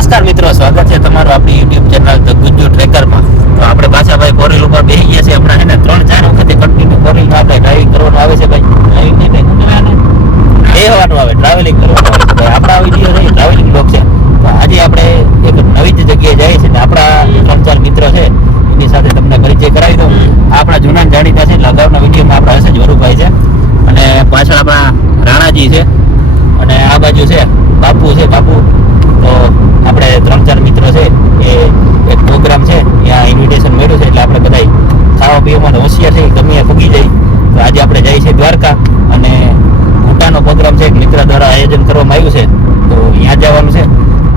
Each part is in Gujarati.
નમસ્કાર મિત્રો, સ્વાગત છે તમારું આપણી યુટ્યુબ ચેનલ ધ ગુજ્જુ ટ્રેકરમાં. તો આપણે પાછા ભાઈ ફોરેલ ઉપર બેસી ગયા છે. હમણાં એને 3-4 વખતે કન્ટિન્યુ ફોરેલમાં આપણે ડ્રાઇવિંગ કરવાનું આવે છે ભાઈ. ડ્રાઇવિંગ નહીં બેહવાનું આવે, ટ્રાવેલિંગ કરવાનું આવે છે ભાઈ. આપણા વિડીયો છે ટ્રાવેલિંગ બ્લોગ છે. તો આજે આપણે એક નવી જ જગ્યાએ જઈએ છીએ ને આપણા 3-4 મિત્ર છે એની સાથે તમને પરિચય કરાવી દઉં. આપણા જૂના જાણીતા છે. અગાઉના વિડીયોમાં આપણા હશે વરુભાઈ છે અને પાછળ આપણા રાણાજી છે અને આ બાજુ છે બાપુ છે. બાપુ તો આપણે 3-4 મિત્રો છે એ એક પ્રોગ્રામ છે ત્યાં ઇન્વિટેશન મળ્યું છે એટલે આપણે બધા ખાવા પીવામાં હોશિયાર છે, ગમે પૂગી જાય. તો આજે આપણે જઈએ છીએ દ્વારકા અને ગુટાનો પ્રોગ્રામ છે, એક મિત્ર દ્વારા આયોજન કરવામાં આવ્યું છે. તો ત્યાં જવાનું છે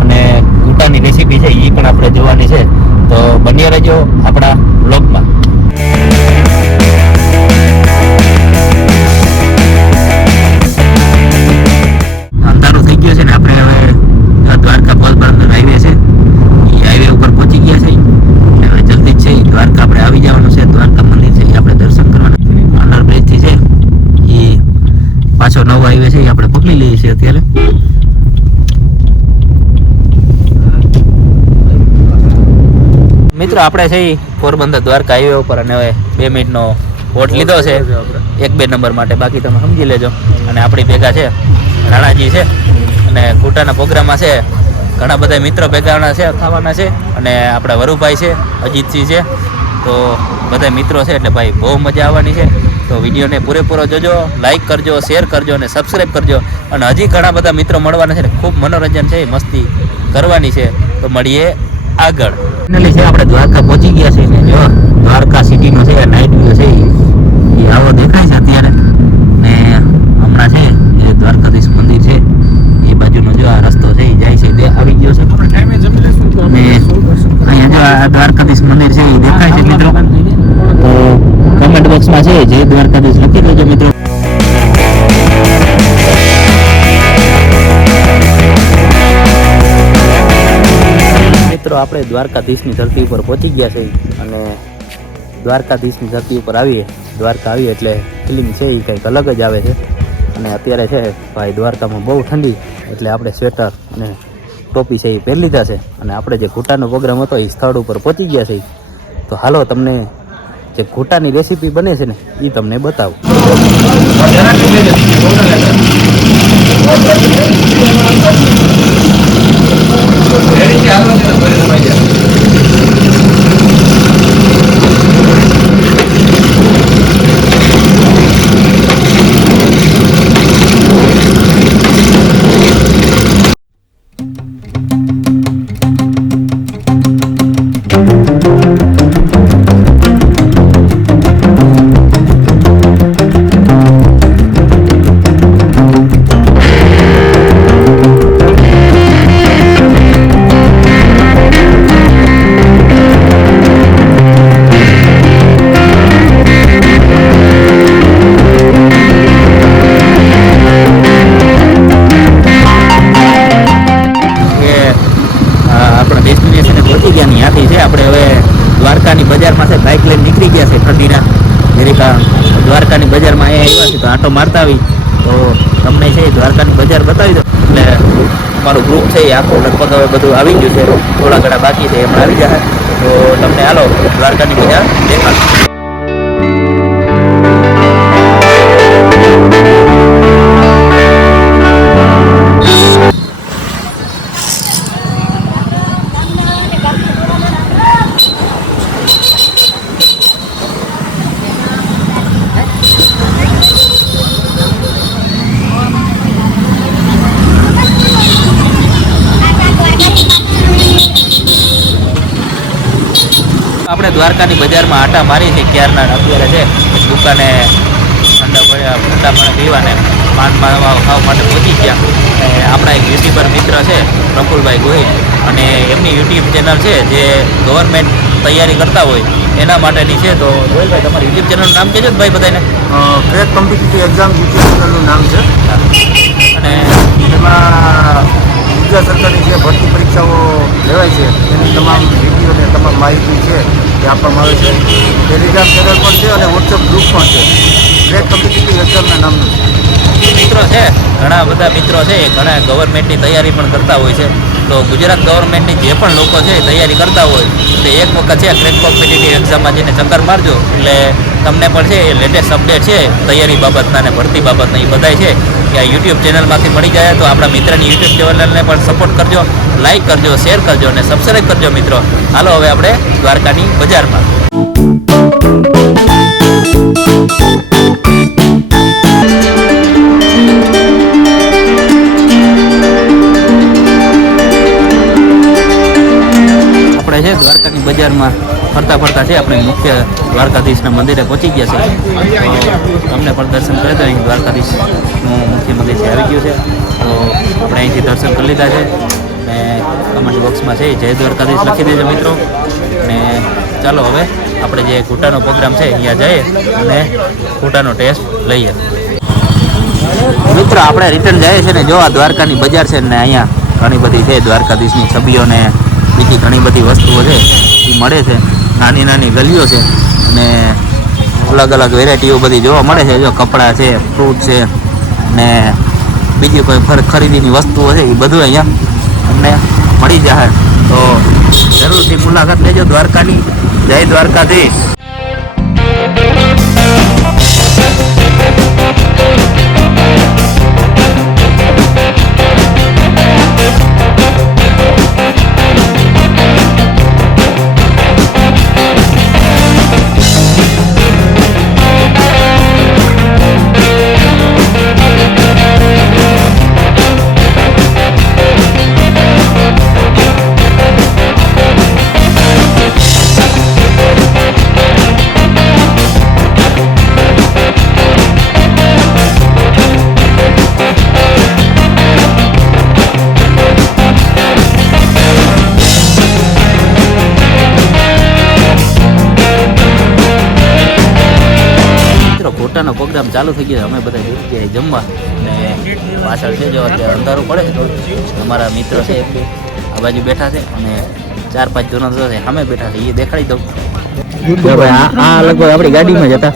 અને ગુટાની રેસીપી છે એ પણ આપણે જોવાની છે. તો બન્યા રહેજો આપણા બ્લોગમાં. અંધારું થઈ ગયું છે ને આપણે હવે દ્વારકા પોરબંદર હાઈવે છે એ હાઈવે ઉપર પહોંચી ગયા છે. હવે જલ્દી જ છે દ્વારકા આપણે આવી જવાનું છે. દ્વારકા મંદિર છે એ આપણે દર્શન કરવાના. અંડરબ્રિજ થી છે એ પાછો નવો હાઈવે છે એ આપણે પકડી લઈએ છીએ અત્યારે. મિત્રો આપણે છે પોરબંદર દ્વારકા હાઈવે ઉપર અને હવે 2 મિનિટનો વોટ લીધો છે 1-2 નંબર માટે. બાકી તમે સમજી લેજો. અને આપણી ભેગા છે રાણાજી છે અને ગુટાના પ્રોગ્રામમાં છે ઘણા બધા મિત્રો ભેગા છે થવાના છે અને આપણા વરુભાઈ છે, અજીતસિંહ છે. તો બધા મિત્રો છે એટલે ભાઈ બહુ મજા આવવાની છે. તો વિડીયોને પૂરેપૂરો જોજો, લાઈક કરજો, શેર કરજો અને સબસ્ક્રાઈબ કરજો. અને હજી ઘણા બધા મિત્રો મળવાના છે ને ખૂબ મનોરંજન છે, મસ્તી કરવાની છે. તો મળીએ આગળ. ફાઇનલી છે આપણે દ્વારકા પહોંચી ગયા છે ને જો દ્વારકા સિટીનો છે નાઇટ વ્યૂ છે એ આવો દેખાય છે અત્યારે. ને હમણાં છે એ દ્વારકાધીશ મંદિર છે એ બાજુનો જો આ રસ્તો છે એ જાય છે તે આવી ગયો છે. અને અહીંયા જો આ દ્વારકાધીશ મંદિર છે એ દેખાય છે મિત્રો. તો કમેન્ટ બોક્સમાં છે જે દ્વારકાધીશ લખી દેજો મિત્રો. મિત્રો આપણે દ્વારકાધીશની ધરતી ઉપર પહોંચી ગયા છે અને દ્વારકાધીશની ધરતી ઉપર આવીએ, દ્વારકા આવીએ એટલે ફિલિંગ છે એ કંઈક અલગ જ આવે છે. અને અત્યારે છે ભાઈ દ્વારકામાં બહુ ઠંડી એટલે આપણે સ્વેટર અને ટોપી છે એ પહેરી લીધા છે. અને આપણે જે ઘૂંટાનો પ્રોગ્રામ હતો એ સ્થળ ઉપર પહોંચી ગયા છે. તો હાલો તમને જે ઘૂંટાની રેસીપી બને છે ને એ તમને બતાવું. આપણે હવે દ્વારકાની બજારમાં છે બાઇક લઈને નીકળી ગયા છે ઠંડીના જરીકા દ્વારકાની બજારમાં અહીંયા આવ્યા છે તો આંટો મારતા આવી. તો તમને છે દ્વારકાની બજાર બતાવી દો એટલે અમારું ગ્રુપ છે એ આખું લગભગ હવે બધું આવી ગયું છે. થોડા ઘણા બાકી છે એમાં આવી જાય તો તમને હાલો દ્વારકાની બજાર દેખાડો. આપણે દ્વારકાની બજારમાં આટા મારી છે ક્યારના. અત્યારે છે દુકાને ઠંડા પાણી પીવાને પાન ખાવા માટે પહોંચી ગયા. આપણા એક યુટ્યુબર મિત્ર છે પ્રફુલભાઈ ગોહિલ અને એમની યુટ્યુબ ચેનલ છે જે ગવર્મેન્ટ તૈયારી કરતા હોય એના માટેની છે. તો ગોહિલભાઈ તમારી યુટ્યુબ ચેનલનું નામ કહેજો ભાઈ બધાને. ક્રેક કોમ્પિટિટિવ એક્ઝામ યુટ્યુબ ચેનલનું નામ છે અને એમાં ગુજરાત સરકારની જે ભરતી પરીક્ષાઓ લેવાય છે એની તમામ વિડીયો અને તમામ માહિતી છે એ આપવામાં આવે છે. ટેલિગ્રામ ચેનલ પણ છે અને વોટ્સઅપ ગ્રુપ પણ છે. સ્ટેટ કોમ્પિટિટિવ એક્ઝામના નામનું મિત્રો છે, ઘણા બધા મિત્રો છે એ ઘણા ગવર્મેન્ટની તૈયારી પણ કરતા હોય છે. તો ગુજરાત ગવર્મેન્ટની જે પણ લોકો છે એ તૈયારી કરતા હોય તો એક વખત છે ક્રેક કોમ્પિટિટિવ એક્ઝામમાં જઈને ચક્કર મારજો, એટલે તમને પણ છે એ લેટેસ્ટ અપડેટ છે તૈયારી બાબતના અને ભરતી બાબતના એ બધાય છે કે આ યુટ્યુબ ચેનલમાંથી મળી જાય. તો આપણા મિત્રની યુટ્યુબ ચેનલને પણ સપોર્ટ કરજો, લાઇક કરજો, શેર કરજો અને સબસ્ક્રાઈબ કરજો મિત્રો. હાલો હવે આપણે દ્વારકાની બજારમાં. આપણે છે દ્વારકાની બજારમાં ફરતા ફરતા છે આપણે મુખ્ય દ્વારકાધીશના મંદિરે પહોંચી ગયા છે. તો તમને પણ દર્શન કરે તો અહીં દ્વારકાધીશનું મુખ્ય મંદિર છે આવી ગયું છે. તો આપણે અહીંથી દર્શન કરી લીધા છે અને કમેન્ટ બોક્સમાં છે જય દ્વારકાધીશ લખી દેજો મિત્રો. અને ચાલો હવે આપણે જે કૂટાનો પ્રોગ્રામ છે અહીંયા જઈએ અને કૂટાનો ટેસ્ટ લઈએ. મિત્રો આપણે રિટર્ન જઈએ છે ને જો આ દ્વારકાની બજાર છે ને અહીંયા ઘણી બધી છે દ્વારકાધીશની છબીઓ ને બીજી ઘણી બધી વસ્તુઓ છે એ મળે છે. નાની નાની ગલીઓ છે અને અલગ અલગ વેરાયટીઓ બધી જોવા મળે છે. જો કપડાં છે, ફ્રૂટ છે ને બીજી કોઈ ખરીદીની વસ્તુઓ છે એ બધું અહીંયા અમને મળી જાય. તો જરૂરથી મુલાકાત લેજો દ્વારકાની. જય દ્વારકાધીશ. કોટાનો પ્રોગ્રામ ચાલુ થઈ ગયો. અમે બધા જઈ ગયા જમવા અને પાછળ છે જો અત્યારે અંધારું પડે છે તો અમારા મિત્ર છે એક બે આ બાજુ બેઠા છે અને 4-5 જૂના છે સામે બેઠા છે એ દેખાડી દઉં. આ લગભગ આપણી ગાડીમાં જ હતા.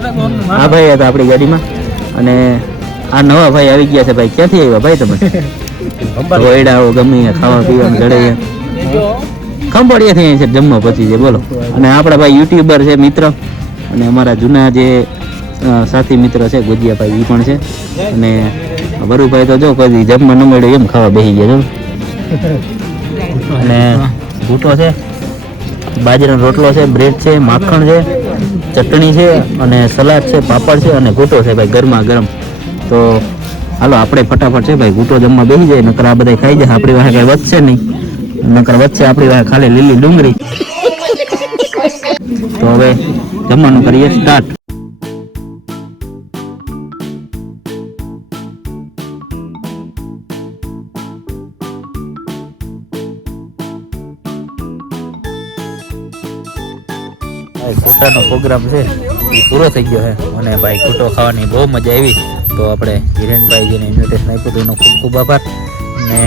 આ ભાઈ હતા આપણી ગાડીમાં અને આ નવા ભાઈ આવી ગયા છે. ભાઈ ક્યાંથી આવ્યા ભાઈ તમે? વૈડાઓ ગમે ખાવા પીવાનું જડે ખંભાળિયાથી છે જમવા પછી છે બોલો. અને આપણા ભાઈ યુટ્યુબર છે મિત્ર અને અમારા જૂના જે સાથી મિત્ર છે ગુજિયાભાઈ એ પણ છે. અને વરુભાઈ તો જો કોઈ જમવા ન મળ્યો એમ ખાવા બેસી ગયા છો. અને ઘૂંટો છે, બાજરાનો રોટલો છે, બ્રેડ છે, માખણ છે, ચટણી છે અને સલાડ છે, પાપડ છે અને ઘૂંટો છે ભાઈ ગરમા ગરમ. તો હાલો આપણે ફટાફટ છે ભાઈ ઘૂંટો જમવા બેસી જાય. નકર આ બધા ખાઈ જાય આપણી વાહે કઈ વધશે નહીં. નકર વધશે આપણી વાહે ખાલી લીલી ડુંગળી. તો હવે જમવાનું કરીએ સ્ટાર્ટ. કૂટાનો પ્રોગ્રામ છે એ પૂરો થઈ ગયો છે અને ભાઈ કૂટો ખાવાની બહુ મજા આવી. તો આપણે હિરેનભાઈ જેને ઇન્વિટેશન આપ્યું હતું એનો ખૂબ ખૂબ આભાર. અને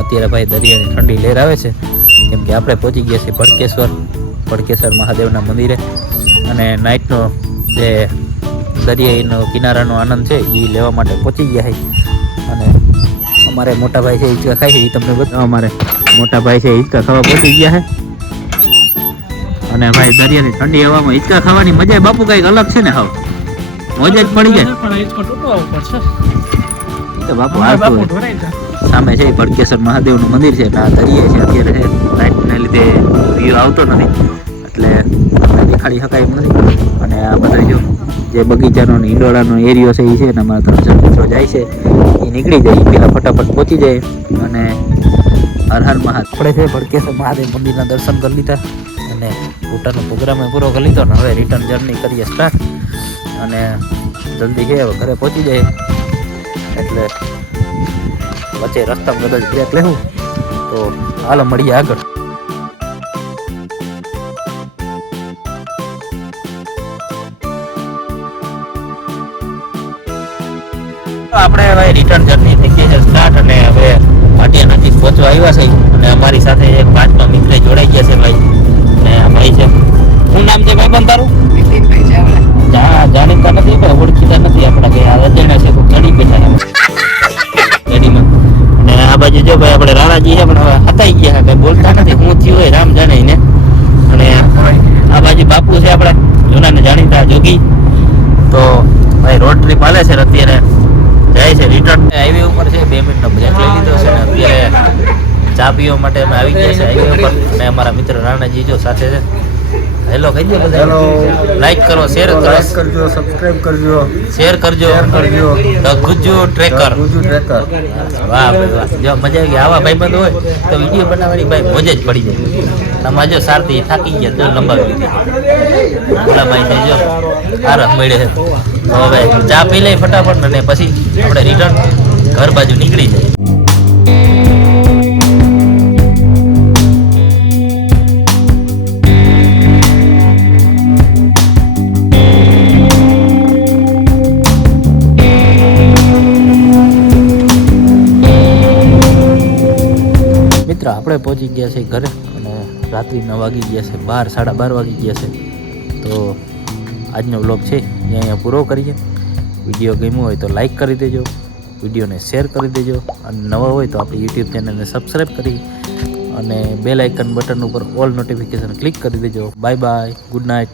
અત્યારે ભાઈ દરિયાની ઠંડી લહેર આવે છે કેમ કે આપણે પહોંચી ગયા છીએ ભડકેશ્વર મહાદેવના મંદિરે. અને નાઇટનો જે દરિયાનો કિનારાનો આનંદ છે એ લેવા માટે પહોંચી ગયા છે. અને અમારે મોટા ભાઈ છે હિંચકા ખાય છે એ તમને બતાવો. અમારે મોટા ભાઈ છે હિંચકા ખાવા પહોંચી ગયા છે. અને ભાઈ દરિયાની ઠંડી હવામાં હિંચકા ખાવાની મજા બાપુ કઈક અલગ છે ને. હાવ મોજ જ પડી જાય. તો બાપુ સામે છે ભડકેશ્વર મહાદેવનું મંદિર છે એટલે આ દરિયે છે અત્યારે છે લાઇટને લીધે વ્યૂ આવતો નથી એટલે દેખાડી શકાય એમ નથી. અને આ બધા જો જે બગીચાનો ને ઈંડોળાનો એરિયો છે એ છે ને અમારા 3 મિત્રો જાય છે એ નીકળી જાય પેલા ફટાફટ પહોંચી જાય. અને હર હર મહાદેવ. આપણે છે ભડકેશ્વર મહાદેવ મંદિરના દર્શન કરી લીધા અને કૂટાનો પ્રોગ્રામ પૂરો કરી લીધો ને હવે રિટર્ન જર્ની કરીએ સ્ટાર્ટ. અને જલ્દી છે હવે ઘરે પહોંચી જાય એટલે વચ્ચે રસ્તામાં કદાચ બ્રેક લેવું તો હાલો મળીએ આગળ. આપણે હવે રિટર્ન જર્ની થઈ ગઈ છે સ્ટાર્ટ અને હવે પાટિયા નજીક પહોંચવા આવ્યા છે. અને અમારી સાથે એક 5મા મિત્ર જોડાઈ ગયા છે ભાઈ. અને આ ભાઈ છે, શું નામ છે ભાઈ બંધ તારું? જાણીતા નથી પણ ઓળખીતા નથી બોલતા નથી હું થયું હોય રામ જાણે ને. અને આ બાજુ બાપુ છે આપણે જૂનાને જાણીતા જોગી. તો ભાઈ રોડ ટ્રીપ હાલે છે ને અત્યારે જાય છે રિટર્ન. હાઈવે ઉપર છે 2 મિનિટનો બ્રેક લઈ લીધો છે ને અત્યારે ચા પીવા માટે અમે આવી ગયા છે હાઈવે ઉપર. અને અમારા મિત્ર રાણાજી જો સાથે છે. હેલો કહી દો બધા. હેલો. લાઈક કરો, શેર કરો, લાઈક કરજો, સબસ્ક્રાઇબ કરજો, શેર કરજો. The Gujju tracker. Gujju tracker. વાહ ભાઈ વાહ, જો મજા આવી ગઈ. આવા ભાઈબંધ હોય તો વિડીયો બનાવવાની ભાઈ મોજ જ પડી જાય. આમાં જો સારથી થાકી ગયા તો લંબાવી લીધી. ઓલા ભાઈ ને જો આરસ મળે છે. તો હવે ચા પી લઈ ફટાફટ અને પછી આપણે રિટર્ન ઘર બાજુ નીકળી જાય. મિત્ર આપણે પહોંચી ગયા છે ઘરે અને રાત્રિના વાગી ગયા છે 12, 12:30 વાગી ગયા છે. તો આજનો વ્લોગ છે જે અહીંયા પૂરો કરીએ. વિડીયો ગમ્યો હોય તો લાઈક કરી દેજો, વિડીયોને શેર કરી દેજો અને નવા હોય તો આપણી યુટ્યુબ ચેનલને સબસ્ક્રાઈબ કરી અને બેલ આઇકન બટન ઉપર ઓલ નોટિફિકેશન ક્લિક કરી દેજો. Bye bye, good night.